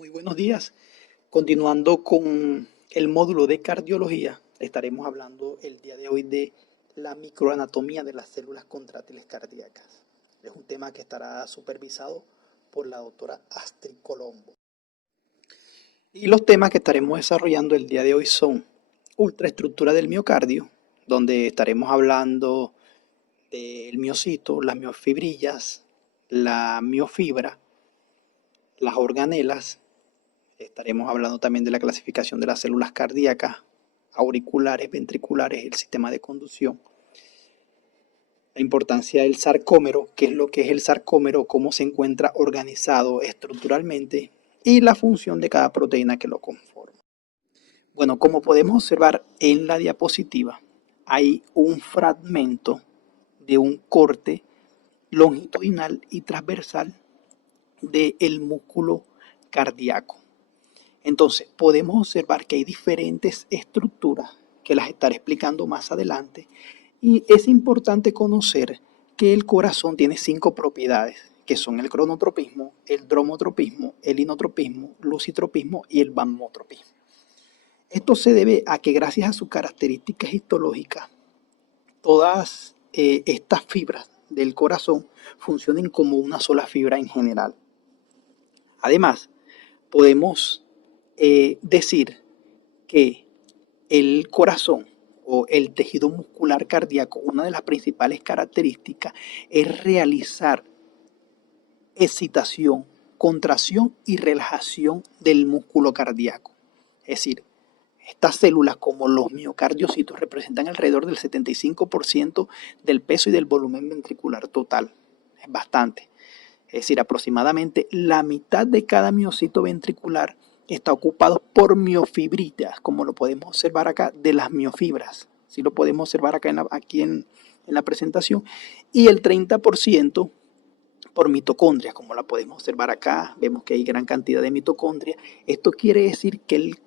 Muy buenos días. Continuando con el módulo de cardiología, estaremos hablando el día de hoy de la microanatomía de las células contráctiles cardíacas. Es un tema que estará supervisado por la doctora Astrid Colombo. Y los temas que estaremos desarrollando el día de hoy son ultraestructura del miocardio, donde estaremos hablando del miocito, las miofibrillas, la miofibra, las organelas. Estaremos hablando también de la clasificación de las células cardíacas, auriculares, ventriculares, el sistema de conducción. La importancia del sarcómero, qué es lo que es el sarcómero, cómo se encuentra organizado estructuralmente y la función de cada proteína que lo conforma. Bueno, como podemos observar en la diapositiva, hay un fragmento de un corte longitudinal y transversal del músculo cardíaco. Entonces, podemos observar que hay diferentes estructuras que las estaré explicando más adelante y es importante conocer que el corazón tiene 5 propiedades, que son el cronotropismo, el dromotropismo, el inotropismo, lucitropismo y el vasotropismo. Esto se debe a que gracias a sus características histológicas, todas estas fibras del corazón funcionan como una sola fibra en general. Además, podemos decir que el corazón o el tejido muscular cardíaco, una de las principales características es realizar excitación, contracción y relajación del músculo cardíaco. Es decir, estas células como los miocardiocitos representan alrededor del 75% del peso y del volumen ventricular total. Es bastante. Es decir, aproximadamente la mitad de cada miocito ventricular está ocupado por miofibrillas, como lo podemos observar acá, de las miofibras. Sí lo podemos observar acá aquí en la presentación. Y el 30% por mitocondrias, como la podemos observar acá. Vemos que hay gran cantidad de mitocondrias. Esto quiere decir que el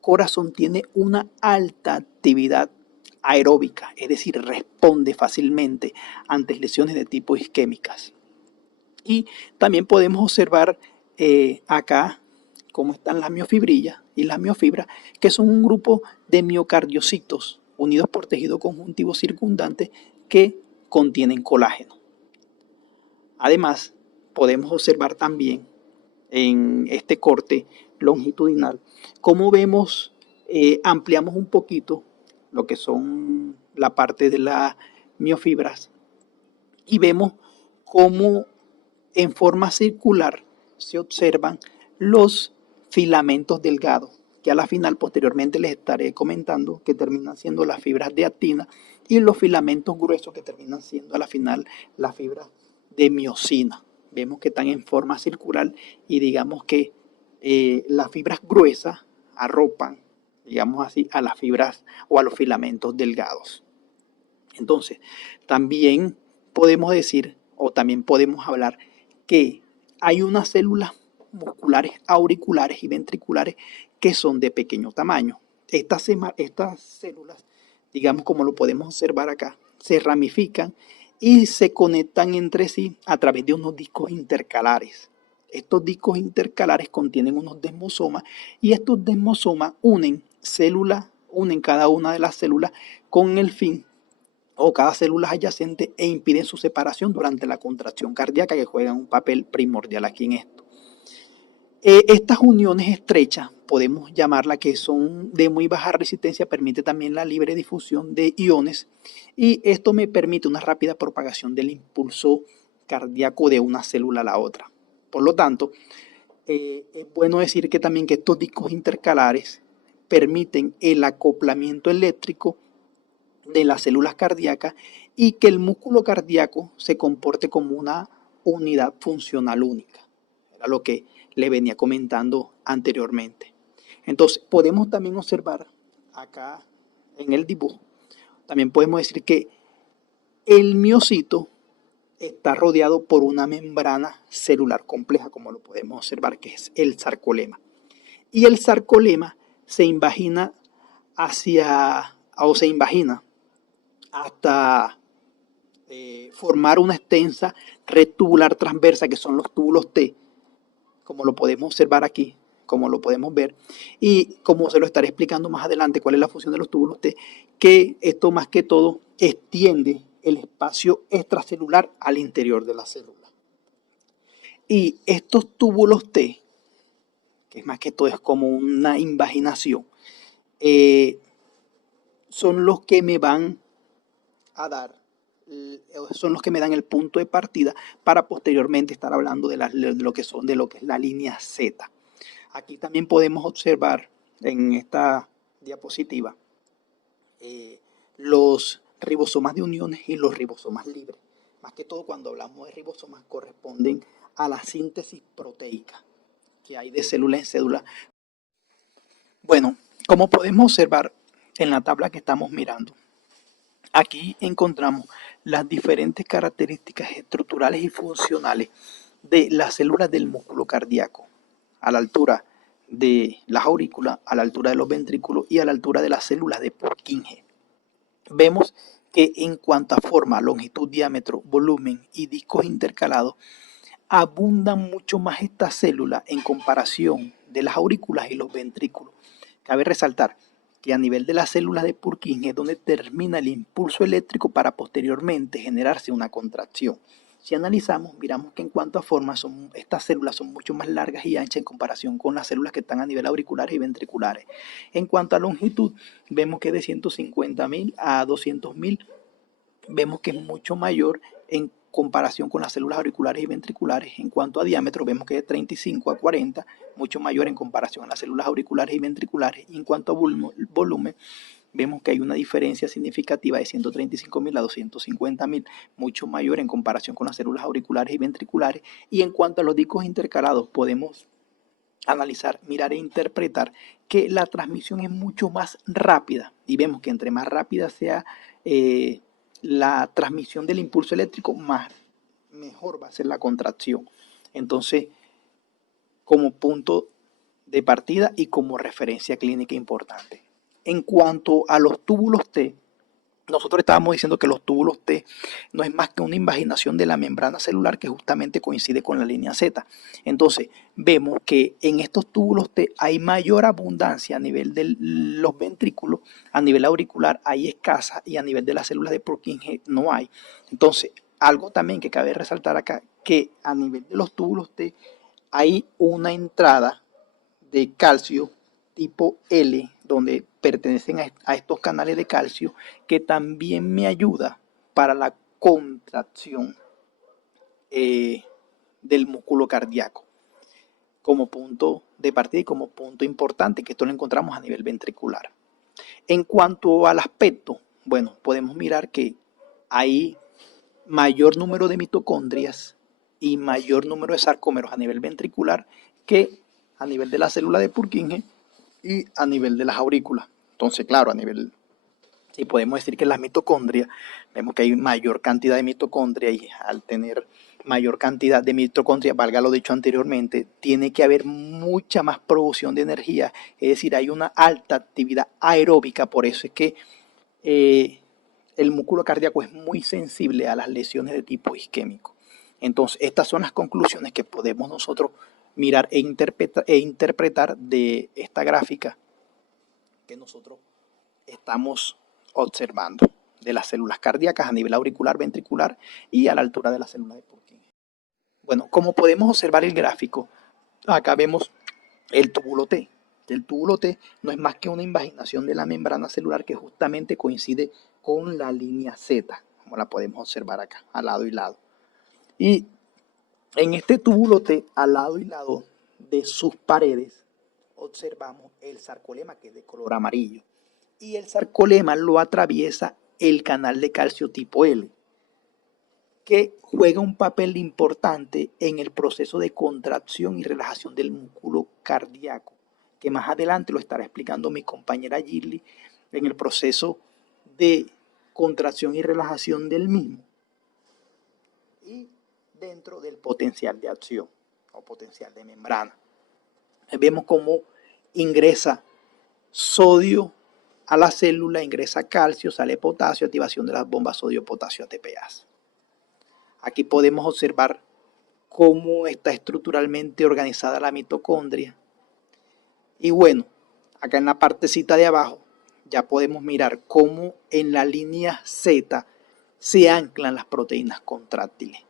corazón tiene una alta actividad aeróbica, es decir, responde fácilmente ante lesiones de tipo isquémicas. Y también podemos observar acá cómo están las miofibrillas y las miofibras, que son un grupo de miocardiocitos unidos por tejido conjuntivo circundante que contienen colágeno. Además, podemos observar también en este corte longitudinal cómo vemos, ampliamos un poquito lo que son la parte de las miofibras y vemos cómo en forma circular se observan los filamentos delgados, que a la final posteriormente les estaré comentando que terminan siendo las fibras de actina y los filamentos gruesos que terminan siendo a la final las fibras de miosina. Vemos que están en forma circular y digamos que las fibras gruesas arropan, digamos así, a las fibras o a los filamentos delgados. Entonces, también podemos decir o también podemos hablar que hay unas células musculares auriculares y ventriculares que son de pequeño tamaño. Estas células, digamos como lo podemos observar acá, se ramifican y se conectan entre sí a través de unos discos intercalares. Estos discos intercalares contienen unos desmosomas y estos desmosomas unen cada una de las células con el fin o cada célula adyacente e impiden su separación durante la contracción cardíaca, que juegan un papel primordial aquí en esto. Estas uniones estrechas, podemos llamarlas que son de muy baja resistencia, permite también la libre difusión de iones y esto me permite una rápida propagación del impulso cardíaco de una célula a la otra. Por lo tanto, es bueno decir que también que estos discos intercalares permiten el acoplamiento eléctrico de las células cardíacas y que el músculo cardíaco se comporte como una unidad funcional única. Era lo que le venía comentando anteriormente. Entonces, podemos también observar acá en el dibujo, también podemos decir que el miocito está rodeado por una membrana celular compleja, como lo podemos observar, que es el sarcolema. Y el sarcolema se invagina hasta formar una extensa red tubular transversa, que son los túbulos T, como lo podemos observar aquí, como lo podemos ver, y como se lo estaré explicando más adelante cuál es la función de los túbulos T, que esto más que todo extiende el espacio extracelular al interior de la célula. Y estos túbulos T, que es más que todo es como una invaginación, son los que me van a dar, son los que me dan el punto de partida para posteriormente estar hablando de lo que es la línea Z. Aquí también podemos observar en esta diapositiva los ribosomas de uniones y los ribosomas libres. Más que todo cuando hablamos de ribosomas corresponden a la síntesis proteica que hay de célula en célula. Bueno, como podemos observar en la tabla que estamos mirando, aquí encontramos las diferentes características estructurales y funcionales de las células del músculo cardíaco, a la altura de las aurículas, a la altura de los ventrículos y a la altura de las células de Purkinje. Vemos que en cuanto a forma, longitud, diámetro, volumen y discos intercalados, abundan mucho más estas células en comparación de las aurículas y los ventrículos. Cabe resaltar que a nivel de las células de Purkinje es donde termina el impulso eléctrico para posteriormente generarse una contracción. Si analizamos, miramos que en cuanto a forma, estas células son mucho más largas y anchas en comparación con las células que están a nivel auriculares y ventriculares. En cuanto a longitud, vemos que de 150.000 a 200.000, vemos que es mucho mayor en comparación con las células auriculares y ventriculares. En cuanto a diámetro, vemos que es de 35 a 40, mucho mayor en comparación a las células auriculares y ventriculares. Y en cuanto a volumen, vemos que hay una diferencia significativa de 135.000 a 250.000, mucho mayor en comparación con las células auriculares y ventriculares. Y en cuanto a los discos intercalados, podemos analizar, mirar e interpretar que la transmisión es mucho más rápida. Y vemos que entre más rápida sea la transmisión del impulso eléctrico, mejor va a ser la contracción. Entonces, como punto de partida y como referencia clínica importante. En cuanto a los túbulos T, nosotros estábamos diciendo que los túbulos T no es más que una invaginación de la membrana celular que justamente coincide con la línea Z. Entonces, vemos que en estos túbulos T hay mayor abundancia a nivel de los ventrículos, a nivel auricular hay escasa y a nivel de las células de Purkinje no hay. Entonces, algo también que cabe resaltar acá, que a nivel de los túbulos T hay una entrada de calcio tipo L, donde pertenecen a estos canales de calcio, que también me ayuda para la contracción del músculo cardíaco, como punto de partida y como punto importante, que esto lo encontramos a nivel ventricular. En cuanto al aspecto, bueno, podemos mirar que hay mayor número de mitocondrias y mayor número de sarcómeros a nivel ventricular que a nivel de la célula de Purkinje y a nivel de las aurículas. Entonces, claro, a nivel, si podemos decir que las mitocondrias, vemos que hay mayor cantidad de mitocondrias y al tener mayor cantidad de mitocondrias, valga lo dicho anteriormente, tiene que haber mucha más producción de energía, es decir, hay una alta actividad aeróbica, por eso es que el músculo cardíaco es muy sensible a las lesiones de tipo isquémico. Entonces, estas son las conclusiones que podemos nosotros mirar e interpretar de esta gráfica que nosotros estamos observando de las células cardíacas a nivel auricular, ventricular y a la altura de las células de Purkinje. Bueno, como podemos observar el gráfico, acá vemos el túbulo T. El túbulo T no es más que una invaginación de la membrana celular que justamente coincide con la línea Z, como la podemos observar acá, al lado y lado. Y en este túbulo T, al lado y lado de sus paredes, observamos el sarcolema, que es de color amarillo. Y el sarcolema lo atraviesa el canal de calcio tipo L, que juega un papel importante en el proceso de contracción y relajación del músculo cardíaco, que más adelante lo estará explicando mi compañera Gilly en el proceso de contracción y relajación del mismo y dentro del potencial de acción o potencial de membrana. Vemos cómo ingresa sodio a la célula, ingresa calcio, sale potasio, activación de las bombas sodio-potasio ATPase. Aquí podemos observar cómo está estructuralmente organizada la mitocondria Y bueno, acá en la partecita de abajo ya podemos mirar cómo en la línea Z se anclan las proteínas contráctiles.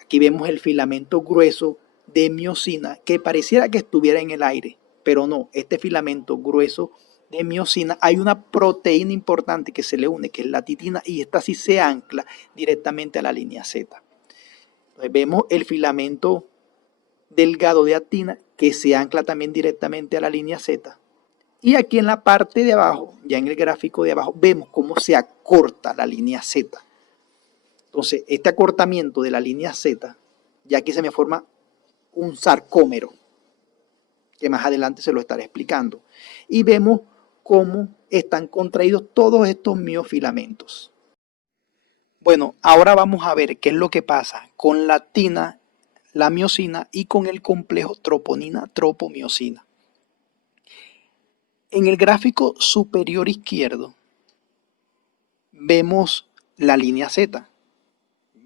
Aquí vemos el filamento grueso de miosina que pareciera que estuviera en el aire, pero no, este filamento grueso de miosina hay una proteína importante que se le une, que es la titina, y esta sí se ancla directamente a la línea Z. Entonces vemos el filamento delgado de actina que se ancla también directamente a la línea Z. Y aquí en la parte de abajo, ya en el gráfico de abajo, vemos cómo se acorta la línea Z. Entonces, este acortamiento de la línea Z, ya aquí se me forma un sarcómero, que más adelante se lo estaré explicando. Y vemos cómo están contraídos todos estos miofilamentos. Bueno, ahora vamos a ver qué es lo que pasa con la actina, la miosina y con el complejo troponina-tropomiosina. En el gráfico superior izquierdo vemos la línea Z.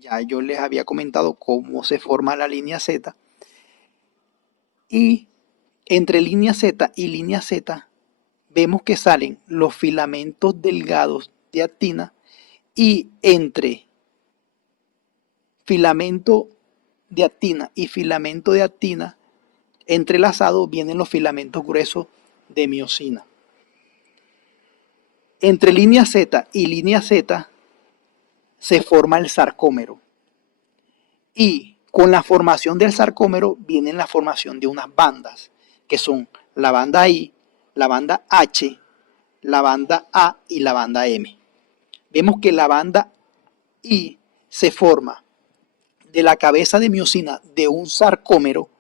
Ya yo les había comentado cómo se forma la línea Z. Y entre línea Z y línea Z vemos que salen los filamentos delgados de actina y entre filamento de actina y filamento de actina entrelazados vienen los filamentos gruesos de miosina. Entre línea Z y línea Z se forma el sarcómero. Y con la formación del sarcómero viene la formación de unas bandas, que son la banda I, la banda H, la banda A y la banda M. Vemos que la banda I se forma de la cabeza de miosina de un sarcómero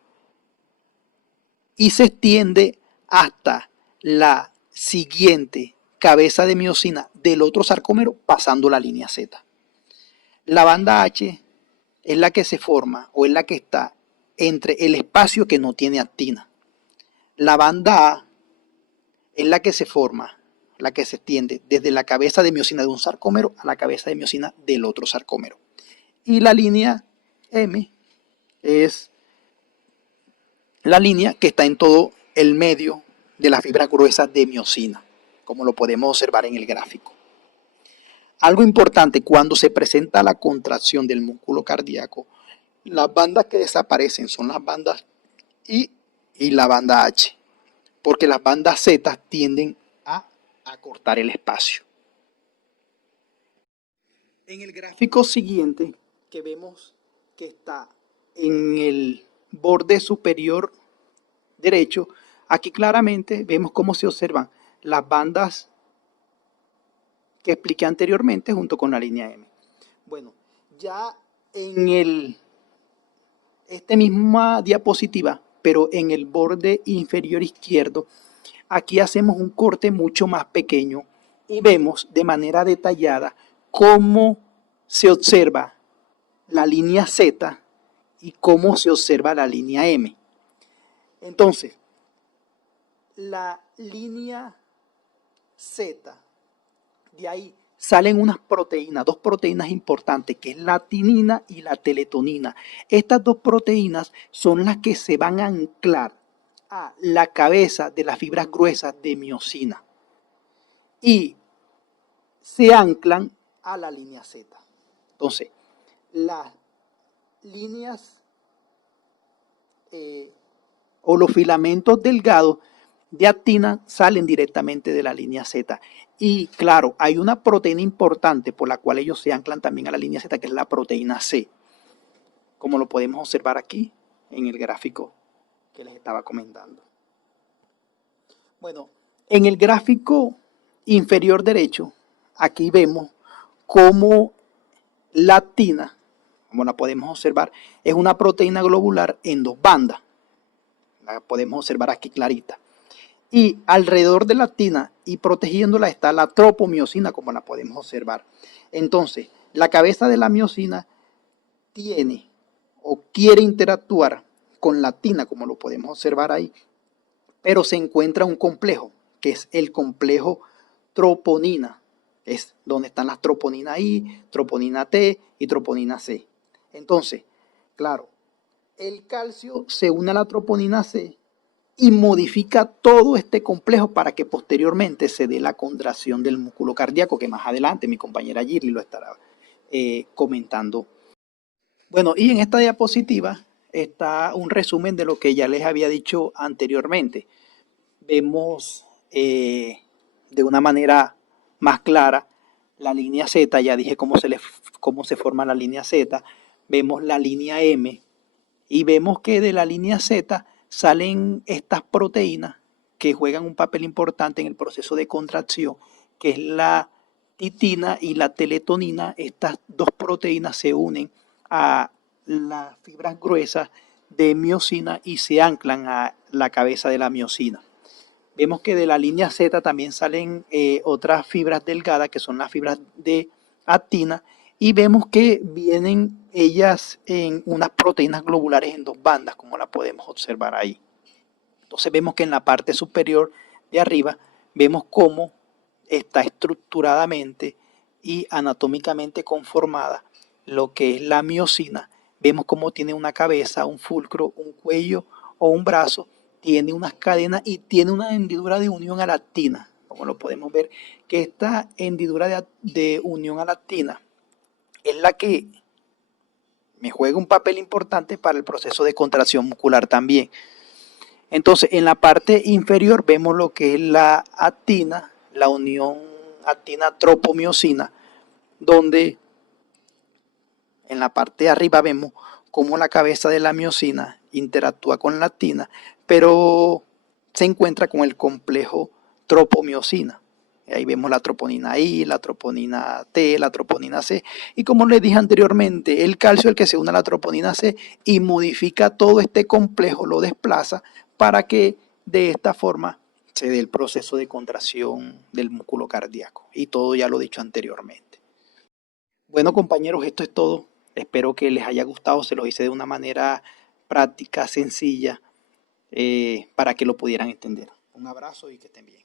y se extiende hasta la siguiente cabeza de miosina del otro sarcómero pasando la línea Z. La banda H es la que se forma o es la que está entre el espacio que no tiene actina. La banda A es la que se forma, la que se extiende desde la cabeza de miosina de un sarcómero a la cabeza de miosina del otro sarcómero. Y la línea M es la línea que está en todo el medio de la fibra gruesa de miosina, como lo podemos observar en el gráfico. Algo importante, cuando se presenta la contracción del músculo cardíaco, las bandas que desaparecen son las bandas I y la banda H, porque las bandas Z tienden a acortar el espacio. En el gráfico siguiente, que vemos que está en el borde superior derecho, aquí claramente vemos cómo se observan las bandas que expliqué anteriormente junto con la línea M. Bueno, ya en esta misma diapositiva, pero en el borde inferior izquierdo, aquí hacemos un corte mucho más pequeño y vemos de manera detallada cómo se observa la línea Z y cómo se observa la línea M. Entonces, la línea Z, de ahí salen unas proteínas, dos proteínas importantes, que es la tinina y la teletonina. Estas dos proteínas son las que se van a anclar a la cabeza de las fibras gruesas de miosina y se anclan a la línea Z. Entonces, las líneas o los filamentos delgados de actina salen directamente de la línea Z. Y claro, hay una proteína importante por la cual ellos se anclan también a la línea Z, que es la proteína C, como lo podemos observar aquí en el gráfico que les estaba comentando. Bueno, en el gráfico inferior derecho, aquí vemos cómo la actina, como la podemos observar, es una proteína globular en dos bandas. La podemos observar aquí clarita. Y alrededor de la actina y protegiéndola está la tropomiosina, como la podemos observar. Entonces, la cabeza de la miosina tiene o quiere interactuar con la actina, como lo podemos observar ahí, pero se encuentra un complejo, que es el complejo troponina. Es donde están las troponina I, troponina T y troponina C. Entonces, claro, el calcio se une a la troponina C y modifica todo este complejo para que posteriormente se dé la contracción del músculo cardíaco, que más adelante mi compañera Girly lo estará comentando. Bueno, y en esta diapositiva está un resumen de lo que ya les había dicho anteriormente. Vemos de una manera más clara la línea Z, ya dije cómo se forma la línea Z, vemos la línea M y vemos que de la línea Z salen estas proteínas que juegan un papel importante en el proceso de contracción, que es la titina y la teletonina. Estas dos proteínas se unen a las fibras gruesas de miosina y se anclan a la cabeza de la miosina. Vemos que de la línea Z también salen otras fibras delgadas, que son las fibras de actina, y vemos que vienen ellas en unas proteínas globulares en dos bandas, como la podemos observar ahí. Entonces vemos que en la parte superior de arriba vemos cómo está estructuradamente y anatómicamente conformada lo que es la miosina. Vemos cómo tiene una cabeza, un fulcro, un cuello o un brazo, tiene unas cadenas y tiene una hendidura de unión a la actina, como lo podemos ver, que esta hendidura de unión a la actina es la que me juega un papel importante para el proceso de contracción muscular también. Entonces, en la parte inferior vemos lo que es la actina, la unión actina-tropomiosina, donde en la parte de arriba vemos cómo la cabeza de la miosina interactúa con la actina, pero se encuentra con el complejo tropomiosina. Ahí vemos la troponina I, la troponina T, la troponina C. Y como les dije anteriormente, el calcio es el que se une a la troponina C y modifica todo este complejo, lo desplaza para que de esta forma se dé el proceso de contracción del músculo cardíaco. Y todo ya lo he dicho anteriormente. Bueno, compañeros, esto es todo. Espero que les haya gustado. Se los hice de una manera práctica, sencilla, para que lo pudieran entender. Un abrazo y que estén bien.